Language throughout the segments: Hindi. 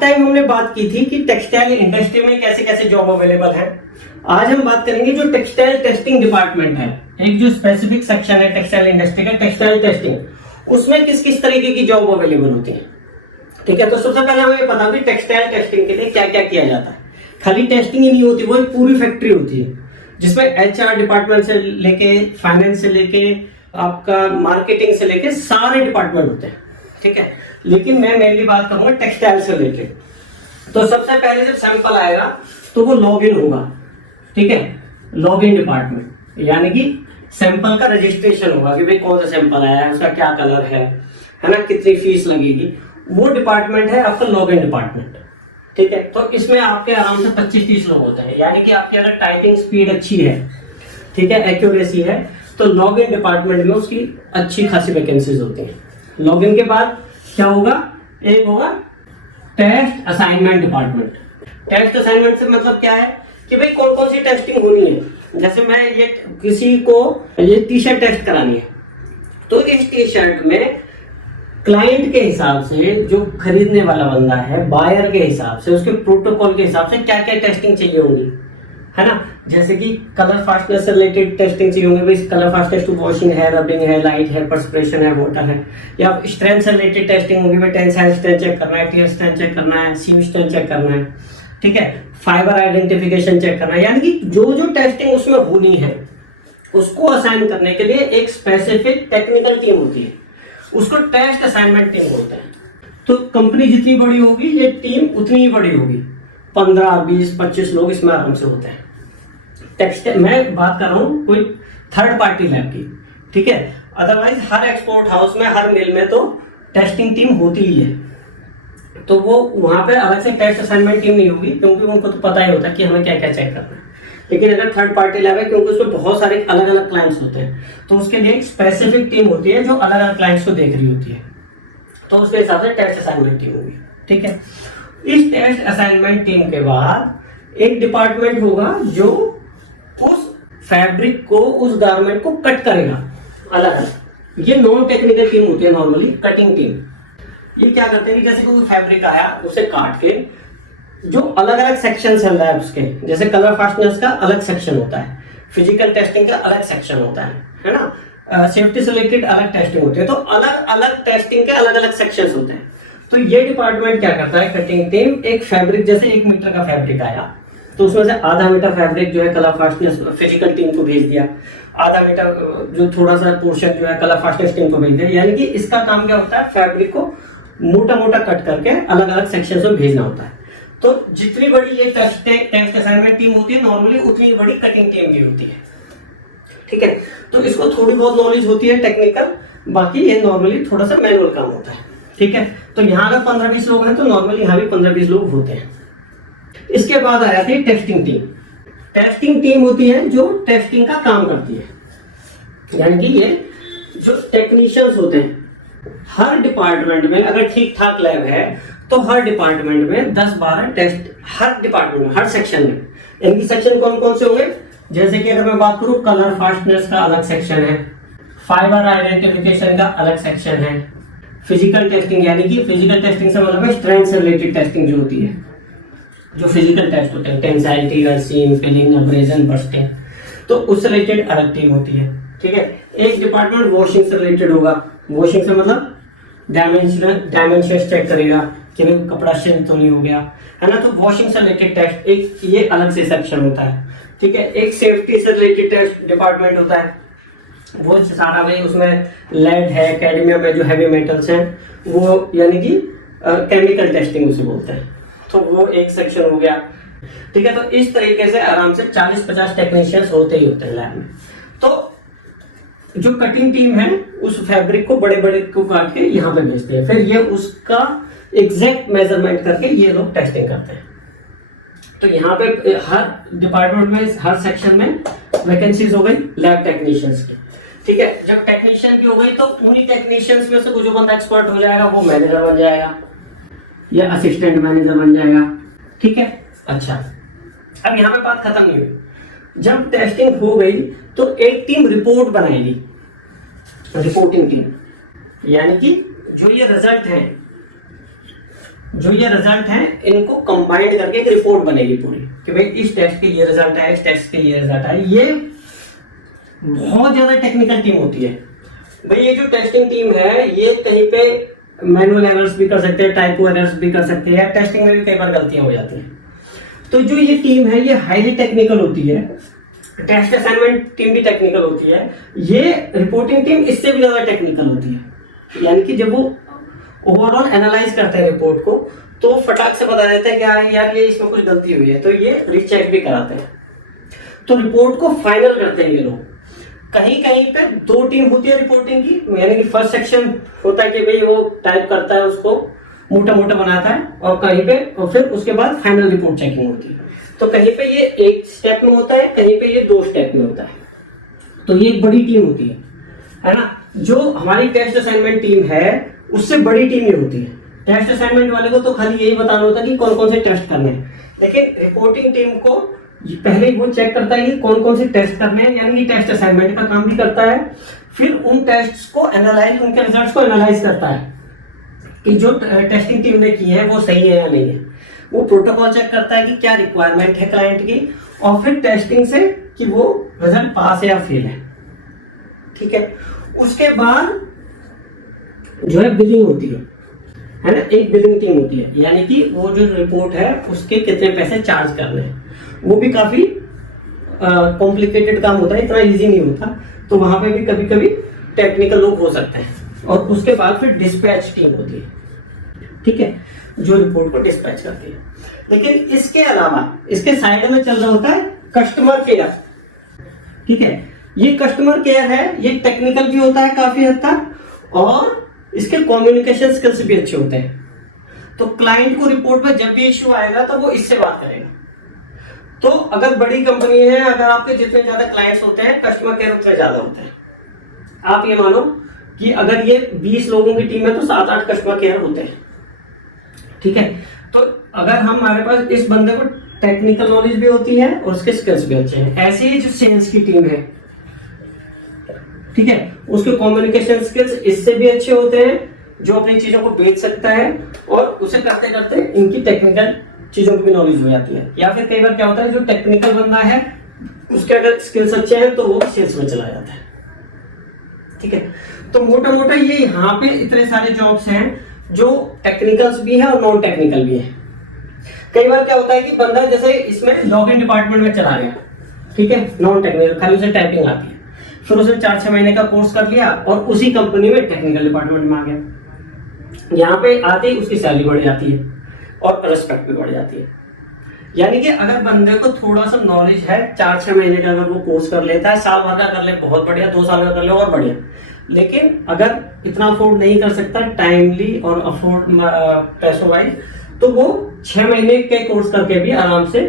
लास्ट टाइम हमने बात की थी कि टेक्सटाइल इंडस्ट्री में कैसे कैसे जॉब अवेलेबल है। आज हम बात करेंगे जो टेक्सटाइल टेस्टिंग डिपार्टमेंट है, एक जो स्पेसिफिक सेक्शन है टेक्सटाइल इंडस्ट्री का, टेक्सटाइल टेस्टिंग, उसमें किस किस तरीके की जॉब अवेलेबल होती है। ठीक है, तो सबसे पहले हमें पता कि टेक्सटाइल टेस्टिंग के लिए क्या क्या किया जाता है। खाली टेस्टिंग ही नहीं होती, वो एक पूरी फैक्ट्री होती है जिसमें HR डिपार्टमेंट से लेके, फाइनेंस से लेके, आपका मार्केटिंग से लेके सारे डिपार्टमेंट होते हैं। ठीक है, लेकिन मैं मेनली बात करूंगा टेक्सटाइल से लेके। तो सबसे पहले जब सैंपल आएगा तो वो लॉगिन होगा। ठीक है, लॉगिन डिपार्टमेंट, यानी कि सैंपल का रजिस्ट्रेशन होगा कि भाई कौन सा सैंपल आया है, उसका क्या कलर है ना, कितनी फीस लगेगी, वो डिपार्टमेंट है आपका लॉगिन डिपार्टमेंट। ठीक है, तो इसमें आपके आराम से 25-30 लोग होते हैं, यानी कि आपकी अगर टाइपिंग स्पीड अच्छी है, ठीक है, एक्यूरेसी है, तो लॉगिन डिपार्टमेंट में उसकी अच्छी खासी वैकेंसीज होती हैं। लॉगिन के बाद क्या होगा, एक होगा test assignment department. Test assignment से मतलब क्या है कि भाई कौन कौन सी टेस्टिंग होनी है। जैसे मैं ये किसी को ये टी-शर्ट टेस्ट करानी है, तो इस टी-शर्ट में क्लाइंट के हिसाब से, जो खरीदने वाला बंदा है, बायर के हिसाब से, उसके प्रोटोकॉल के हिसाब से क्या क्या टेस्टिंग चाहिए होगी, है ना। जैसे कि कलर फास्टनेस से रिलेटेड टेस्टिंग चाहिए होंगे, भाई कलर फास्टनेस टू वॉशिंग है, रबिंग है, लाइट है, पर्सपिरेशन है, वाटर है। या स्ट्रेंथ से रिलेटेड टेस्टिंग होगी, भाई टेंसाइल स्ट्रेंथ चेक करना है, टियर स्ट्रेंथ चेक करना है, सीम स्ट्रेंथ चेक करना है। ठीक है, फाइबर आइडेंटिफिकेशन चेक करना है। यानी कि जो जो टेस्टिंग उसमें होनी है उसको असाइन करने के लिए एक स्पेसिफिक टेक्निकल टीम होती है, उसको टेस्ट असाइनमेंट टीम बोलते हैं। तो कंपनी जितनी बड़ी होगी ये टीम उतनी ही बड़ी होगी, 15, 20, 25 लोग इसमें आराम से होते हैं। टेक्सटाइल मैं बात कर रहा हूँ कोई थर्ड पार्टी लैब की। ठीक है, अदरवाइज हर एक्सपोर्ट हाउस में, हर मिल में तो टेस्टिंग टीम होती ही है, तो वो वहां पे अलग से टेस्ट असाइनमेंट टीम नहीं होगी, क्योंकि उनको तो पता ही होता है कि हमें क्या क्या चेक करना है। लेकिन अगर थर्ड पार्टी लैब है, क्योंकि उसमें बहुत सारे अलग अलग क्लाइंट्स होते हैं, तो उसके लिए एक स्पेसिफिक टीम होती है जो अलग अलग क्लाइंट्स को देख रही होती है, तो उसके हिसाब से टेस्ट असाइनमेंट टीम होगी। ठीक है, इस टेस्ट असाइनमेंट टीम के बाद एक डिपार्टमेंट होगा जो उस फैब्रिक को, उस गारमेंट को कट करेगा अलग अलग। ये नॉन टेक्निकल टीम होती है नॉर्मली, कटिंग टीम। ये क्या करते हैं कि जैसे कोई फैब्रिक आया, उसे काट के जो अलग अलग सेक्शंस हैं लैब्स के, जैसे कलर फास्टनेस का अलग सेक्शन होता है, फिजिकल टेस्टिंग का अलग सेक्शन होता है ना, सेफ्टी से रिलेटेड अलग टेस्टिंग होती है, तो अलग अलग टेस्टिंग के अलग अलग सेक्शंस होते हैं। तो ये डिपार्टमेंट क्या करता है, कटिंग टीम, एक फैब्रिक जैसे 1 मीटर का फैब्रिक आया, तो उसमें से आधा मीटर फैब्रिक जो है कलर फास्टनेस फिजिकल टीम को भेज दिया, आधा मीटर जो थोड़ा सा पोर्शन जो है कलर फास्टनेस टीम को भेज दिया। यानी कि इसका काम क्या होता है, फैब्रिक को मोटा मोटा कट करके अलग अलग सेक्शन में भेजना होता है। तो जितनी बड़ी ये टेस्ट असाइनमेंट टीम होती है नॉर्मली, उतनी बड़ी कटिंग टीम भी होती है। ठीक है, तो इसको थोड़ी बहुत नॉलेज होती है टेक्निकल, बाकी ये नॉर्मली थोड़ा सा मैनुअल काम होता है। ठीक है, तो यहाँ अगर 15-20 लोग हैं तो नॉर्मली यहाँ भी 15-20 लोग होते हैं। इसके बाद आ जाती है टेस्टिंग टीम। टेस्टिंग टीम होती है जो टेस्टिंग का काम करती है, यानी कि ये जो टेक्नीशियंस होते हैं, हर डिपार्टमेंट में अगर ठीक ठाक लैब है तो हर डिपार्टमेंट में 10-12 टेस्ट, हर डिपार्टमेंट में, हर सेक्शन में। इनकी सेक्शन कौन कौन से होंगे, जैसे कि अगर मैं बात करूं, कलर फास्टनेस का अलग सेक्शन है, फाइबर आइडेंटिफिकेशन का अलग सेक्शन है, फिजिकल टेस्टिंग, यानी कि फिजिकल टेस्टिंग से मतलब है स्ट्रेंथ से रिलेटेड टेस्टिंग जो होती है, जो फिजिकल टेस्ट होते हैं, टेंसाइल, टियर, सीम, फिलिंग, अब्रेजन, बर्स्टिंग, तो उससे रिलेटेड अलग टीम होती है। ठीक है, एक डिपार्टमेंट वॉशिंग से रिलेटेड होगा, वॉशिंग से मतलब डायमेंशन चेक करेगा कि कपड़ा श्रिंक तो नहीं हो गया, है ना, तो वॉशिंग से रिलेटेड टेस्ट एक ये अलग से सेक्शन होता है। ठीक है, एक सेफ्टी से रिलेटेड टेस्ट डिपार्टमेंट होता है, वो सारा भाई उसमें लेड है, कैडमियम है, जो हैवी मेटल्स हैं वो, यानी कि केमिकल टेस्टिंग उसे बोलते हैं, तो वो एक सेक्शन हो गया। ठीक है, तो इस तरीके से आराम से 40-50 टेक्नीशियंस होते ही होते हैं लैब में। तो जो कटिंग टीम है उस फैब्रिक को बड़े बड़े को काट के यहाँ पे भेजते हैं, फिर ये उसका एग्जैक्ट मेजरमेंट करके ये लोग टेस्टिंग करते हैं। तो यहाँ पे हर डिपार्टमेंट में, हर सेक्शन में वैकेंसीज हो गई लैब टेक्नीशियंस की। ठीक है, जब टेक्नीशियन की हो गई तो उन्हीं टेक्नीशियंस में से जो बंदा एक्सपर्ट हो जाएगा वो मैनेजर बन जाएगा या असिस्टेंट मैनेजर बन जाएगा। ठीक है, अच्छा, अब यहाँ पे बात खत्म नहीं हुई। जब टेस्टिंग हो गई तो एक टीम रिपोर्ट बनाएगी, रिपोर्टिंग टीम, यानी कि जो ये रिजल्ट है जो ये रिजल्ट है इनको कंबाइंड करके एक रिपोर्ट बनेगी पूरी कि भाई इस टेस्ट के ये रिजल्ट आए, इस टेस्ट के ये रिजल्ट आए। ये बहुत ज्यादा टेक्निकल टीम होती है भाई। ये जो टेस्टिंग टीम है ये कहीं पे मैनुअल एरर्स भी कर सकते हैं, टाइपो एरर्स भी कर सकते हैं, टेस्टिंग में भी कई बार गलतियां हो जाती हैं। तो जो ये टीम है ये हाईली टेक्निकल होती है। टेस्ट असाइनमेंट टीम भी टेक्निकल होती है, ये रिपोर्टिंग टीम इससे भी ज्यादा टेक्निकल होती है। यानी कि जब वो ओवरऑल एनालाइज करते हैं रिपोर्ट को तो फटाक से बता देते हैं कि हाँ यार ये इसमें कुछ गलती हुई है, तो ये रीचेक भी कराते हैं। तो रिपोर्ट को फाइनल करते हैं ये लोग। कहीं कहीं पे दो टीम होती है रिपोर्टिंग की, यानी कि फर्स्ट सेक्शन होता है कि भाई वो टाइप करता है, उसको मोटा मोटा बनाता है, और कहीं पे और फिर उसके बाद फाइनल रिपोर्ट चेकिंग होती है। तो कहीं पे ये एक स्टेप में होता है, कहीं पे ये 2 स्टेप में होता है। तो ये एक बड़ी टीम होती है ना। जो हमारी टेस्ट असाइनमेंट टीम है उससे बड़ी टीम ये होती है। टेस्ट असाइनमेंट वाले को तो खाली यही बताना होता है कि कौन कौन से टेस्ट करने हैं, लेकिन रिपोर्टिंग टीम को पहले वो चेक करता है कि कौन कौन से टेस्ट करने हैं, यानी कि टेस्ट असाइनमेंट का काम भी करता है। फिर उन टेस्ट्स को एनालाइज, उनके रिजल्ट्स को एनालाइज करता है कि जो टेस्टिंग टीम ने की है वो सही है या नहीं है। वो प्रोटोकॉल चेक करता है कि क्या रिक्वायरमेंट है क्लाइंट की, और फिर टेस्टिंग से कि वो रिजल्ट पास है या फेल है। ठीक है, उसके बाद जो है बिलिंग होती है ना। एक बिलिंग टीम होती है, यानी कि वो जो रिपोर्ट है उसके कितने पैसे चार्ज करने हैं। वो भी काफी कॉम्प्लिकेटेड काम होता है, इतना इजी नहीं होता। तो वहां पे भी कभी कभी टेक्निकल लोग हो सकते हैं। और उसके बाद फिर डिस्पैच टीम होती है, ठीक है, जो रिपोर्ट को डिस्पैच करती है। लेकिन इसके अलावा इसके साइड में चल रहा होता है कस्टमर केयर। ठीक है, ये कस्टमर केयर है, ये टेक्निकल भी होता है काफी हद तक, और इसके कम्युनिकेशन स्किल्स भी अच्छे होते हैं। तो क्लाइंट को रिपोर्ट में जब भी इश्यू आएगा तो वो इससे बात करेगा। तो अगर बड़ी कंपनी है, अगर आपके जितने ज्यादा क्लाइंट्स होते हैं, कस्टमर केयर उतने ज्यादा होते हैं। आप ये मानो कि अगर ये 20 लोगों की टीम है तो 7-8 कस्टमर केयर होते हैं। ठीक है, तो अगर हमारे पास इस बंदे को टेक्निकल नॉलेज भी होती है और उसके स्किल्स भी अच्छे हैं। ऐसे ही जो सेल्स की टीम है, ठीक है, उसके कम्युनिकेशन स्किल्स इससे भी अच्छे होते हैं, जो अपनी चीजों को बेच सकता है, और उसे करते करते इनकी टेक्निकल चीजों की भी नॉलेज हो जाती है। या फिर कई बार क्या होता है, जो टेक्निकल बंदा है उसके अगर स्किल्स अच्छे हैं तो वो सेल्स में चला जाता है। ठीक है, तो मोटा मोटा ये यहाँ पे इतने सारे जॉब्स हैं जो टेक्निकल्स भी है और नॉन टेक्निकल भी है। कई बार क्या होता है कि बंदा जैसे इसमें लॉगिन डिपार्टमेंट में चला गया, ठीक है, नॉन टेक्निकल, खाली उसे टाइपिंग आती है, फिर उसने 4-6 महीने का कोर्स कर लिया और उसी कंपनी में टेक्निकल डिपार्टमेंट में आ गया। यहाँ पे आते ही उसकी सैलरी बढ़ जाती है और रिस्पेक्ट भी बढ़ जाती है। यानी कि अगर बंदे को थोड़ा सा नॉलेज है, 4-6 महीने का अगर वो कोर्स कर लेता है, साल भर का कर ले बहुत बढ़िया, 2 साल का कर ले और बढ़िया। लेकिन अगर इतना अफोर्ड नहीं कर सकता टाइमली और अफोर्ड पैसों वाइज, तो वो 6 महीने के कोर्स करके भी आराम से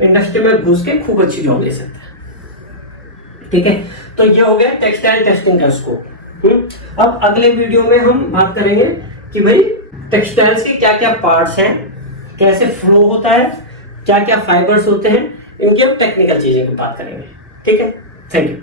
इंडस्ट्री में घुस के खूब अच्छी जॉब ले सकता है। ठीक है, तो ये हो गया टेक्सटाइल टेस्टिंग का स्कोप। अब अगले वीडियो में हम बात करेंगे कि भाई टेक्सटाइल्स के क्या क्या पार्ट्स हैं, कैसे फ्लो होता है, क्या क्या फाइबर्स होते हैं, इनकी हम टेक्निकल चीजें की बात करेंगे। ठीक है, थैंक यू।